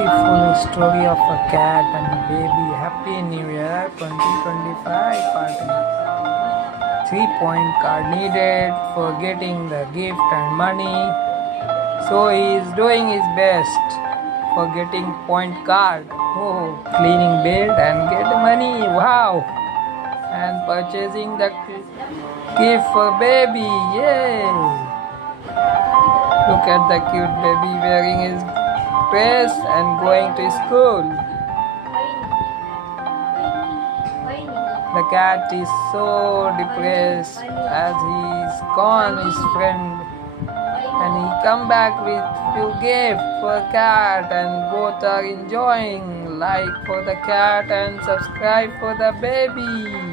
beautiful story of a cat and a baby. Happy New Year 2025 party. 3-point card needed for getting the gift and money. So he is doing his best for getting point card. Oh, cleaning bed and get money. Wow. And purchasing the gift for baby. Yay. Look at the cute baby wearing his dress and going to school. The cat is so depressed as he's gone his friend, and he come back with few gifts for cat, and both are enjoying. Like for the cat and subscribe for the baby.